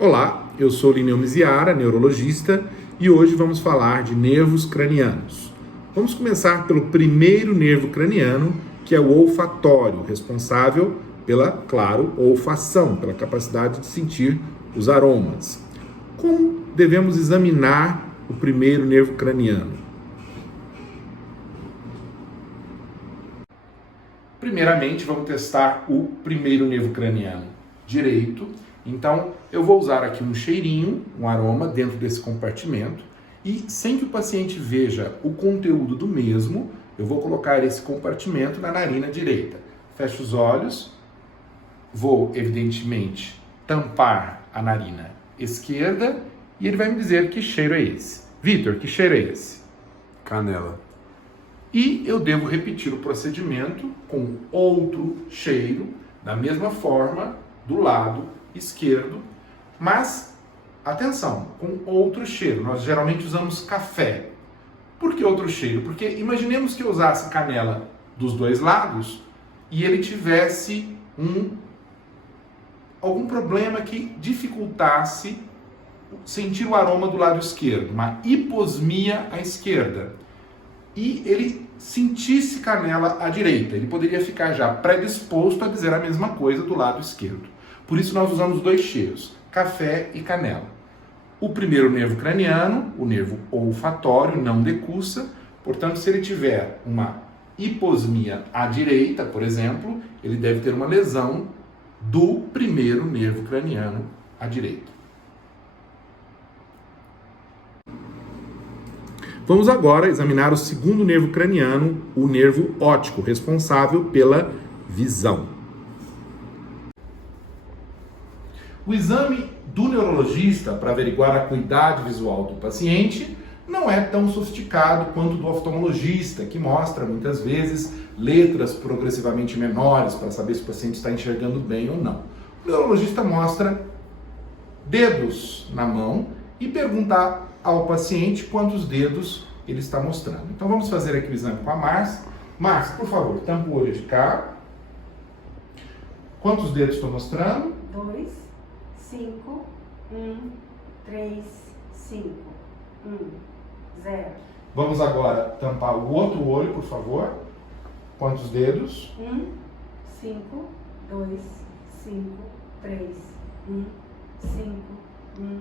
Olá, eu sou Lineu Miziara, neurologista, e hoje vamos falar de nervos cranianos. Vamos começar pelo primeiro nervo craniano, que é o olfatório, responsável pela, claro, olfação, pela capacidade de sentir os aromas. Como devemos examinar o primeiro nervo craniano? Primeiramente, vamos testar o primeiro nervo craniano direito. Então, eu vou usar aqui um cheirinho, um aroma dentro desse compartimento e, sem que o paciente veja o conteúdo do mesmo, eu vou colocar esse compartimento na narina direita. Fecho os olhos, vou, evidentemente, tampar a narina esquerda e ele vai me dizer que cheiro é esse. Vitor, que cheiro é esse? Canela. E eu devo repetir o procedimento com outro cheiro, da mesma forma, do lado esquerdo, mas, atenção, com outro cheiro. Nós geralmente usamos café. Por que outro cheiro? Porque imaginemos que eu usasse canela dos dois lados e ele tivesse algum problema que dificultasse sentir o aroma do lado esquerdo, uma hiposmia à esquerda. E ele sentisse canela à direita. Ele poderia ficar já predisposto a dizer a mesma coisa do lado esquerdo. Por isso nós usamos dois cheiros, café e canela. O primeiro nervo craniano, o nervo olfatório, não decussa. Portanto, se ele tiver uma hiposmia à direita, por exemplo, ele deve ter uma lesão do primeiro nervo craniano à direita. Vamos agora examinar o segundo nervo craniano, o nervo óptico, responsável pela visão. O exame do neurologista para averiguar a acuidade visual do paciente não é tão sofisticado quanto do oftalmologista, que mostra muitas vezes letras progressivamente menores para saber se o paciente está enxergando bem ou não. O neurologista mostra dedos na mão e pergunta ao paciente quantos dedos ele está mostrando. Então vamos fazer aqui o exame com a Márcia. Márcia, por favor, tampa o olho de cá. Quantos dedos estou mostrando? 2, 5, 1, 3, 5, 1, 0. Vamos agora tampar o outro olho, por favor. Quantos dedos? 1, 5, 2, 5, 3, 1, 5, 1.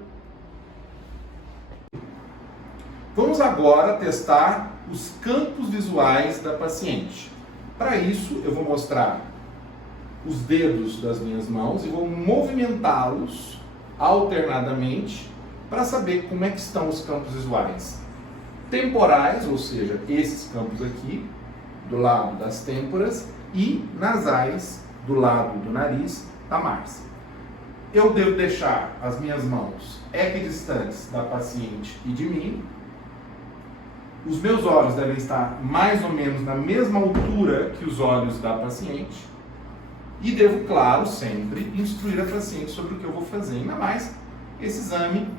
Vamos agora testar os campos visuais da paciente. Para isso, eu vou mostrar os dedos das minhas mãos e vou movimentá-los alternadamente para saber como é que estão os campos visuais temporais, ou seja, esses campos aqui, do lado das têmporas, e nasais, do lado do nariz da Márcia. Eu devo deixar as minhas mãos equidistantes da paciente e de mim. Os meus olhos devem estar mais ou menos na mesma altura que os olhos da paciente. E devo, claro, sempre instruir a paciente sobre o que eu vou fazer. Ainda mais, esse exame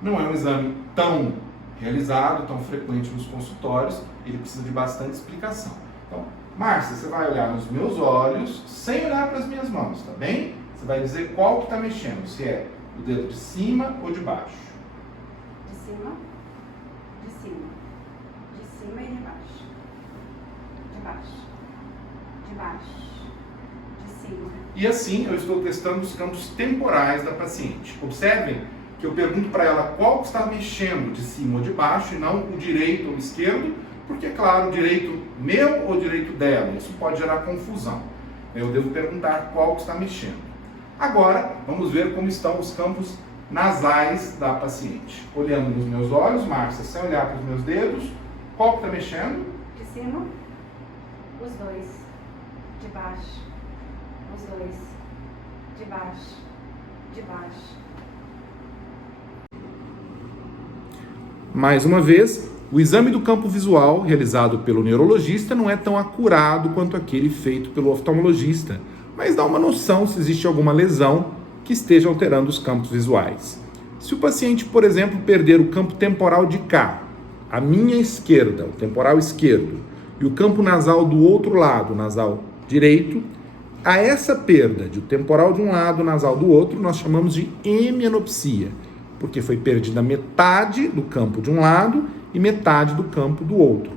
não é um exame tão realizado, tão frequente nos consultórios. Ele precisa de bastante explicação. Então, Márcia, você vai olhar nos meus olhos, sem olhar para as minhas mãos, tá bem? Você vai dizer qual que está mexendo, se é o dedo de cima ou de baixo. De cima, de cima, de cima e de baixo. De baixo, de baixo, de cima. E assim eu estou testando os campos temporais da paciente. Observem que eu pergunto para ela qual que está mexendo, de cima ou de baixo, e não o direito ou o esquerdo, porque, claro, o direito meu ou o direito dela, isso pode gerar confusão. Eu devo perguntar qual que está mexendo. Agora, vamos ver como estão os campos nasais da paciente. Olhando nos meus olhos, Márcia, sem olhar para os meus dedos, qual que está mexendo? De cima, os dois. De baixo, os dois. De baixo, de baixo. Mais uma vez, o exame do campo visual realizado pelo neurologista não é tão acurado quanto aquele feito pelo oftalmologista, mas dá uma noção se existe alguma lesão que esteja alterando os campos visuais. Se o paciente, por exemplo, perder o campo temporal de cá, a minha esquerda, o temporal esquerdo, e o campo nasal do outro lado, o nasal direito, A essa perda de temporal de um lado, nasal do outro, nós chamamos de hemianopsia, porque foi perdida metade do campo de um lado e metade do campo do outro.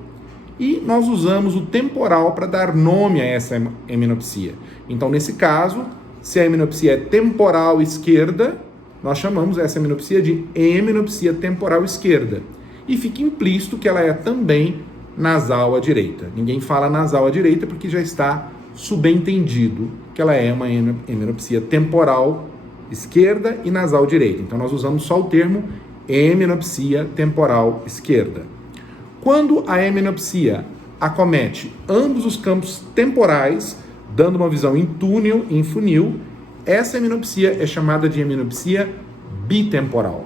E nós usamos o temporal para dar nome a essa hemianopsia. Então, nesse caso, se a hemianopsia é temporal esquerda, nós chamamos essa hemianopsia de hemianopsia temporal esquerda. E fica implícito que ela é também nasal à direita. Ninguém fala nasal à direita porque já está subentendido que ela é uma hemianopsia temporal esquerda e nasal direita. Então, nós usamos só o termo hemianopsia temporal esquerda. Quando a hemianopsia acomete ambos os campos temporais, dando uma visão em túnel e em funil, essa hemianopsia é chamada de hemianopsia bitemporal.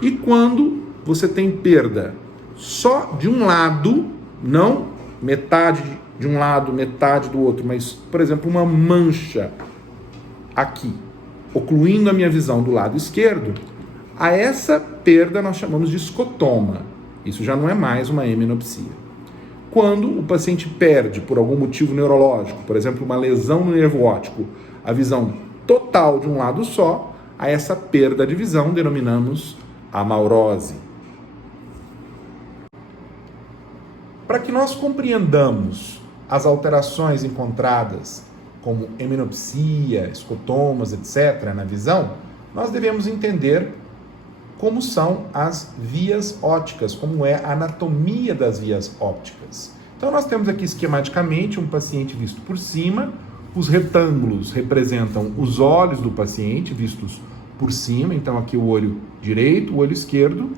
E quando você tem perda só de um lado, não metade de um lado, metade do outro, mas, por exemplo, uma mancha aqui, ocluindo a minha visão do lado esquerdo, a essa perda nós chamamos de escotoma. Isso já não é mais uma hemianopsia. Quando o paciente perde, por algum motivo neurológico, por exemplo, uma lesão no nervo óptico, a visão total de um lado só, a essa perda de visão denominamos amaurose. Para que nós compreendamos as alterações encontradas, como hemianopsia, escotomas, etc., na visão, nós devemos entender como são as vias ópticas, como é a anatomia das vias ópticas. Então, nós temos aqui esquematicamente um paciente visto por cima, os retângulos representam os olhos do paciente vistos por cima, então aqui o olho direito, o olho esquerdo.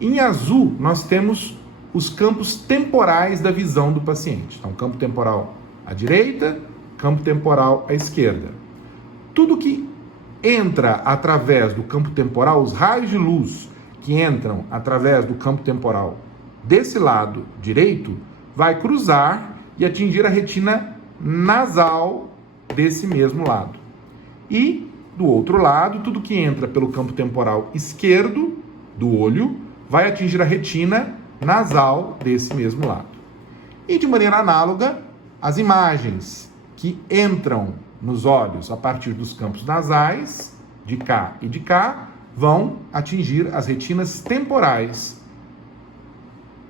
Em azul, nós temos os campos temporais da visão do paciente. Então, campo temporal à direita, campo temporal à esquerda. Tudo que entra através do campo temporal, os raios de luz que entram através do campo temporal desse lado direito, vai cruzar e atingir a retina nasal desse mesmo lado. E, do outro lado, tudo que entra pelo campo temporal esquerdo do olho vai atingir a retina nasal desse mesmo lado. E de maneira análoga, as imagens que entram nos olhos a partir dos campos nasais, de cá e de cá, vão atingir as retinas temporais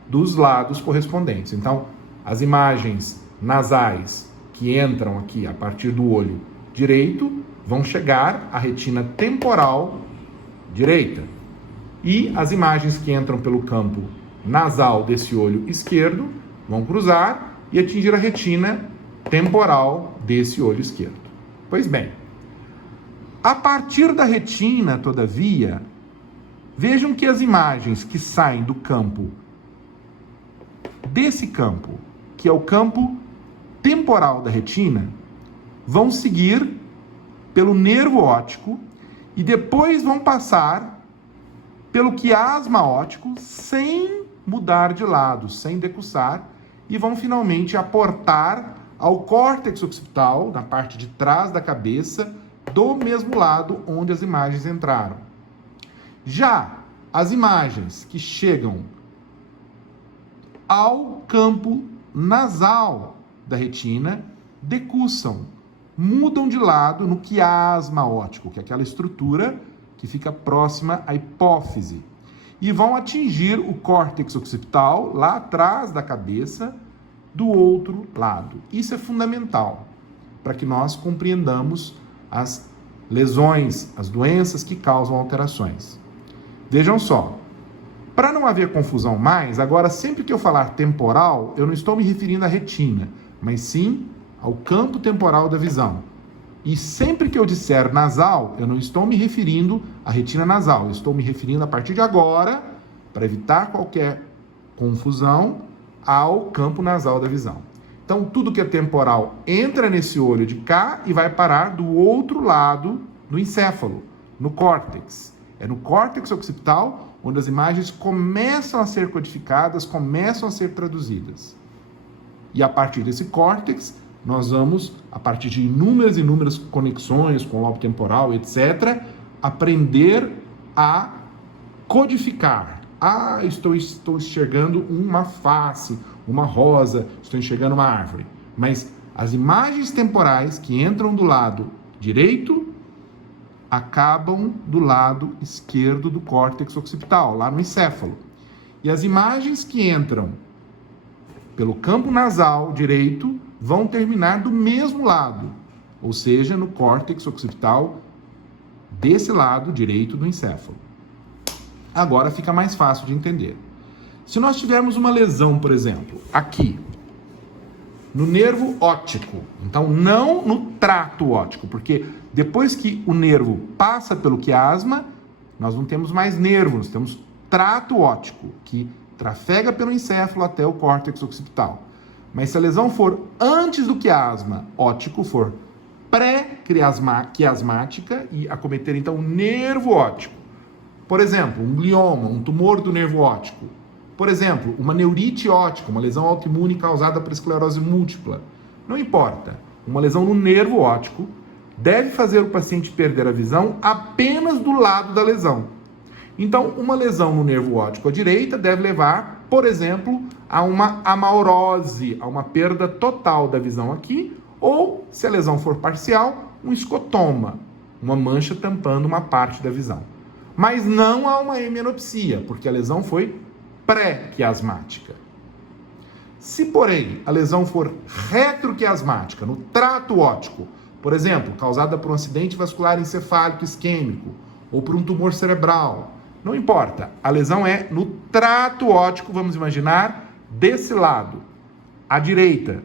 dos lados correspondentes. Então, as imagens nasais que entram aqui a partir do olho direito vão chegar à retina temporal direita. E as imagens que entram pelo campo nasal desse olho esquerdo vão cruzar e atingir a retina temporal desse olho esquerdo. Pois bem, a partir da retina, todavia, vejam que as imagens que saem do campo, desse campo, que é o campo temporal da retina, vão seguir pelo nervo óptico e depois vão passar pelo quiasma óptico sem mudar de lado, sem decussar, e vão finalmente aportar ao córtex occipital, na parte de trás da cabeça, do mesmo lado onde as imagens entraram. Já as imagens que chegam ao campo nasal da retina decussam, mudam de lado no quiasma óptico, que é aquela estrutura que fica próxima à hipófise, e vão atingir o córtex occipital lá atrás da cabeça do outro lado. Isso é fundamental para que nós compreendamos as lesões, as doenças que causam alterações. Vejam só, para não haver confusão mais, agora sempre que eu falar temporal, eu não estou me referindo à retina, mas sim ao campo temporal da visão. E sempre que eu disser nasal, eu não estou me referindo à retina nasal, eu estou me referindo a partir de agora, para evitar qualquer confusão, ao campo nasal da visão. Então, tudo que é temporal entra nesse olho de cá e vai parar do outro lado do encéfalo, no córtex. É no córtex occipital onde as imagens começam a ser codificadas, começam a ser traduzidas. E a partir desse córtex, nós vamos, a partir de inúmeras conexões com o lobo temporal, etc., aprender a codificar. Ah, estou enxergando uma face, uma rosa, estou enxergando uma árvore. Mas As imagens temporais que entram do lado direito acabam do lado esquerdo do córtex occipital, lá no encéfalo. E as imagens que entram pelo campo nasal direito vão terminar do mesmo lado, ou seja, no córtex occipital desse lado direito do encéfalo. Agora fica mais fácil de entender. Se nós tivermos uma lesão, por exemplo, aqui, no nervo óptico, então não no trato óptico, porque depois que o nervo passa pelo quiasma, nós não temos mais nervo, nós temos trato óptico, que trafega pelo encéfalo até o córtex occipital. Mas se a lesão for antes do quiasma óptico, for pré-quiasmática e acometer então o nervo óptico, por exemplo, um glioma, um tumor do nervo óptico, por exemplo, uma neurite óptica, uma lesão autoimune causada por esclerose múltipla, não importa, uma lesão no nervo óptico deve fazer o paciente perder a visão apenas do lado da lesão. Então, uma lesão no nervo óptico à direita deve levar, por exemplo, a uma amaurose, a uma perda total da visão aqui, ou, se a lesão for parcial, um escotoma, uma mancha tampando uma parte da visão. Mas não há uma hemianopsia, porque a lesão foi pré-quiasmática. Se, porém, a lesão for retroquiasmática, no trato óptico, por exemplo, causada por um acidente vascular encefálico isquêmico ou por um tumor cerebral, não importa, a lesão é no trato óptico, vamos imaginar, desse lado, à direita.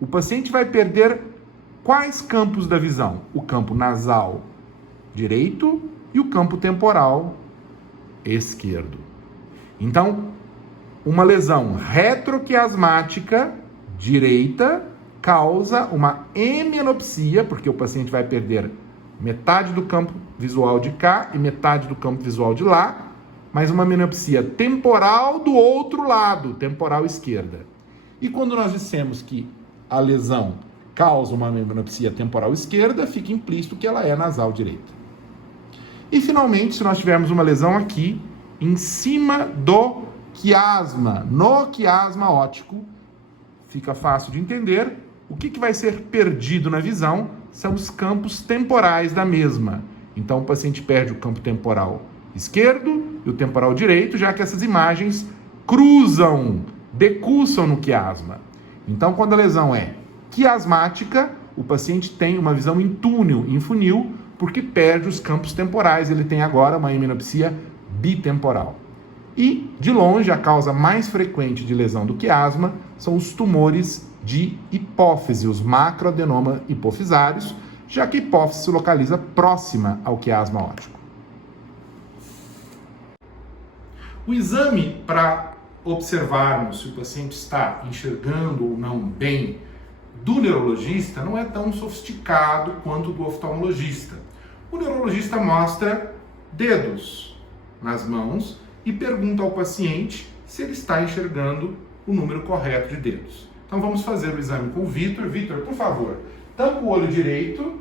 O paciente vai perder quais campos da visão? O campo nasal direito e o campo temporal esquerdo. Então, uma lesão retroquiasmática direita causa uma hemianopsia, porque o paciente vai perder metade do campo visual de cá e metade do campo visual de lá, mas uma hemianopsia temporal do outro lado, temporal esquerda. E quando nós dissemos que a lesão causa uma hemianopsia temporal esquerda, fica implícito que ela é nasal direita. E finalmente, se nós tivermos uma lesão aqui, em cima do quiasma, no quiasma óptico, fica fácil de entender. O que vai ser perdido na visão são os campos temporais da mesma. Então o paciente perde o campo temporal esquerdo e o temporal direito, já que essas imagens decussam no quiasma. Então, quando a lesão é quiasmática, o paciente tem uma visão em túnel, em funil, porque perde os campos temporais. Ele tem agora uma hemianopsia bitemporal. E, de longe, a causa mais frequente de lesão do quiasma são os tumores de hipófise, os macroadenoma hipofisários, já que a hipófise se localiza próxima ao quiasma óptico. O exame para observarmos se o paciente está enxergando ou não bem do neurologista não é tão sofisticado quanto do oftalmologista. O neurologista mostra dedos nas mãos e pergunta ao paciente se ele está enxergando o número correto de dedos. Então vamos fazer o exame com o Vitor. Vitor, por favor, tampa o olho direito